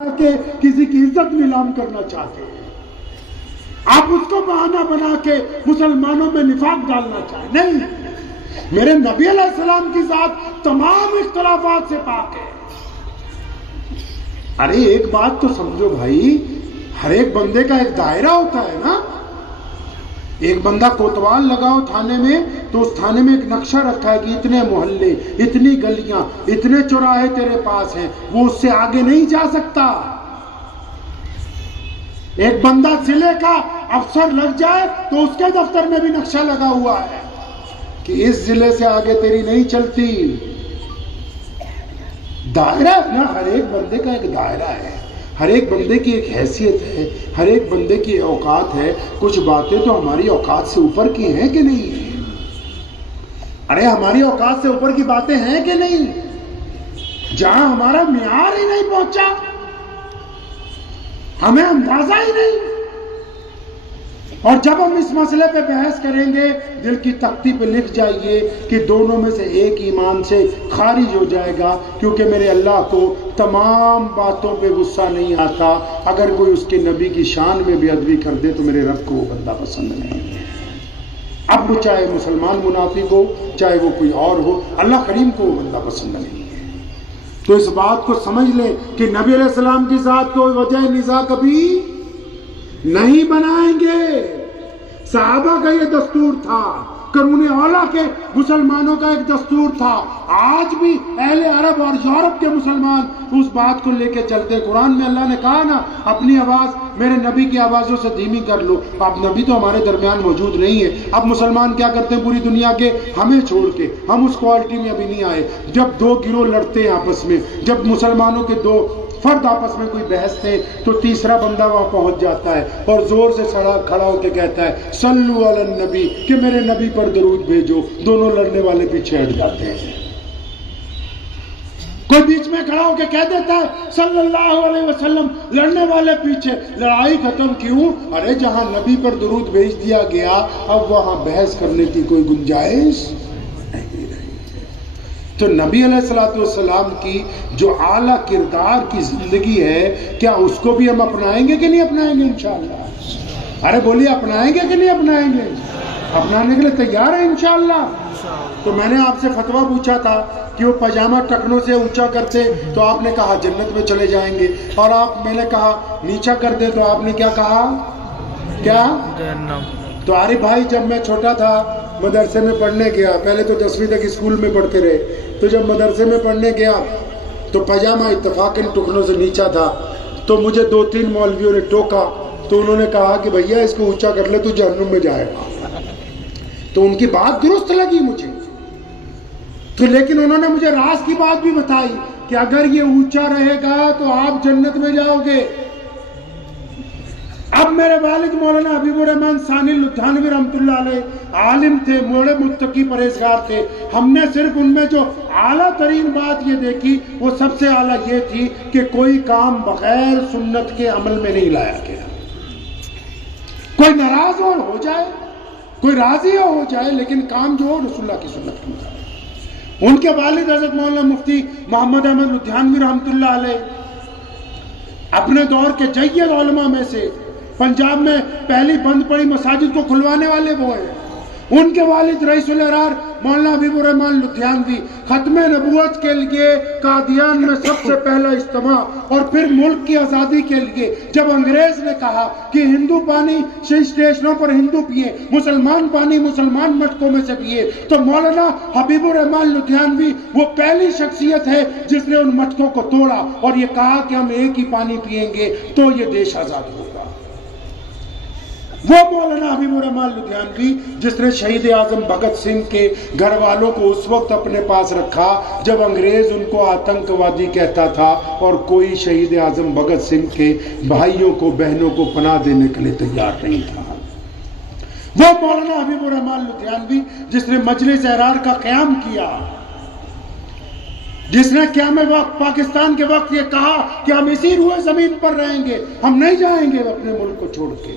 کہ کسی کی عزت نیلام کرنا چاہتے ہیں، آپ اس کو بہانہ بنا کے مسلمانوں میں نفاق ڈالنا چاہیں. نہیں، میرے نبی علیہ السلام کی ذات تمام اختلافات سے پاک ہے. ارے ایک بات تو سمجھو بھائی، ہر ایک بندے کا ایک دائرہ ہوتا ہے نا. ایک بندہ کوتوال لگاؤ تھانے میں تو اس تھانے میں ایک نقشہ رکھا ہے کہ اتنے محلے، اتنی گلیاں، اتنے چوراہے تیرے پاس ہیں، وہ اس سے آگے نہیں جا سکتا. ایک بندہ ضلع کا افسر لگ جائے تو اس کے دفتر میں بھی نقشہ لگا ہوا ہے کہ اس ضلع سے آگے تیری نہیں چلتی. دائرہ نا، ہر ایک بندے کا ایک دائرہ ہے، ہر ایک بندے کی ایک حیثیت ہے، ہر ایک بندے کی اوقات ہے. کچھ باتیں تو ہماری اوقات سے اوپر کی ہیں کہ نہیں ہیں؟ ارے ہماری اوقات سے اوپر کی باتیں ہیں کہ نہیں؟ جہاں ہمارا معیار ہی نہیں پہنچا، ہمیں اندازہ ہی نہیں. اور جب ہم اس مسئلے پہ بحث کریں گے، دل کی تختی پہ لکھ جائیے کہ دونوں میں سے ایک ایمان سے خارج ہو جائے گا، کیونکہ میرے اللہ کو تمام باتوں پہ غصہ نہیں آتا. اگر کوئی اس کے نبی کی شان میں بے ادبی کر دے تو میرے رب کو وہ بندہ پسند نہیں ہے. اب وہ چاہے مسلمان منافق ہو، چاہے وہ کوئی اور ہو، اللہ کریم کو وہ بندہ پسند نہیں ہے. تو اس بات کو سمجھ لیں کہ نبی علیہ السلام کی ذات کو وجہ نزاع کبھی نہیں بنائیں گے. صحابہ کا یہ دستور تھا، قرون اولیٰ کے مسلمانوں کا ایک دستور تھا. آج بھی اہل عرب اور یورپ کے مسلمان اس بات کو لے کے چلتے ہیں. قرآن میں اللہ نے کہا نا، اپنی آواز میرے نبی کی آوازوں سے دھیمی کر لو. اب نبی تو ہمارے درمیان موجود نہیں ہے. اب مسلمان کیا کرتے ہیں پوری دنیا کے، ہمیں چھوڑ کے، ہم اس کوالٹی میں ابھی نہیں آئے. جب دو گروہ لڑتے ہیں آپس میں، جب مسلمانوں کے دو فرد آپس میں کوئی بحث تھے تو تیسرا بندہ وہاں پہنچ جاتا ہے اور زور سے کھڑا ہو کے کہتا ہے صلو علی النبی، کہ میرے نبی پر درود بھیجو. دونوں لڑنے والے پیچھے ہٹ جاتے ہیں. کوئی بیچ میں کھڑا ہو کے کہہ دیتا ہے صلی اللہ علیہ وسلم، لڑنے والے پیچھے. لڑائی ختم کیوں؟ ارے جہاں نبی پر درود بھیج دیا گیا، اب وہاں بحث کرنے کی کوئی گنجائش نہیں رہی. تو نبی علیہ السلام کی جو اعلیٰ کردار کی زندگی ہے، کیا اس کو بھی ہم اپنائیں گے کہ نہیں اپنائیں گے انشاءاللہ؟ ارے بولیے، اپنائیں گے کہ نہیں اپنائیں گے؟ اپنانے کے لیے تیار ہیں انشاءاللہ؟ تو میں نے آپ سے فتویٰ پوچھا تھا کہ وہ پاجامہ ٹکنوں سے اونچا کرتے تو آپ نے کہا جنت میں چلے جائیں گے، اور میں نے کہا نیچا کر دے تو آپ نے کیا کہا؟ کیا؟ تو عارف بھائی، جب میں چھوٹا تھا مدرسے میں پڑھنے گیا، پہلے تو 10ویں تک اسکول میں پڑھتے رہے، تو جب مدرسے میں پڑھنے گیا تو پاجامہ اتفاقاً ٹکنوں سے نیچا تھا. تو مجھے 2-3 مولویوں نے ٹوکا، تو انہوں نے کہا کہ بھیا اس کو اونچا کر لے تو جہنم میں جائے گا. تو ان کی بات درست لگی مجھے، تو لیکن انہوں نے مجھے راز کی بات بھی بتائی کہ اگر یہ اونچا رہے گا تو آپ جنت میں جاؤ گے. اب میرے والد مولانا حبیب الرحمن ثانی لدھیانوی رحمۃ اللہ علیہ عالم تھے، بڑے متقی پرہیزگار تھے. ہم نے صرف ان میں جو اعلیٰ ترین بات یہ دیکھی، وہ سب سے اعلیٰ یہ تھی کہ کوئی کام بغیر سنت کے عمل میں نہیں لایا گیا. کوئی ناراض ہو جائے، کوئی راضی ہو جائے، لیکن کام جو ہو رسول اللہ کی سنت کے مطابق. ان کے والد حضرت مولانا مفتی محمد احمد لدھیانوی رحمۃ اللہ علیہ اپنے دور کے جید علماء میں سے پنجاب میں پہلی بند پڑی مساجد کو کھلوانے والے وہ ہیں. ان کے والد رئیس الارار مولانا حبیب الرحمن لدھیانوی ختم نبوت کے لیے قادیان میں سب سے پہلا اجتماع، اور پھر ملک کی آزادی کے لیے جب انگریز نے کہا کہ ہندو پانی اسٹیشنوں پر ہندو پیئے، مسلمان پانی مسلمان مٹکوں میں سے پیئے، تو مولانا حبیب الرحمن لدھیانوی وہ پہلی شخصیت ہے جس نے ان مٹکوں کو توڑا اور یہ کہا کہ ہم ایک ہی پانی پیئیں گے تو یہ دیش آزاد ہوگا. وہ مولانا حبیب الرحمن لدھیانوی جس نے شہید اعظم بھگت سنگھ کے گھر والوں کو اس وقت اپنے پاس رکھا جب انگریز ان کو آتنک وادی کہتا تھا اور کوئی شہید اعظم بھگت سنگھ کے بھائیوں کو بہنوں کو پناہ دینے کے لیے تیار نہیں تھا. وہ مولانا حبیب الرحمن لدھیانوی جس نے مجلس احرار کا قیام کیا، جس نے قیام وقت پاکستان کے وقت یہ کہا کہ ہم اسی روئے زمین پر رہیں گے، ہم نہیں جائیں گے اپنے ملک کو چھوڑ کے.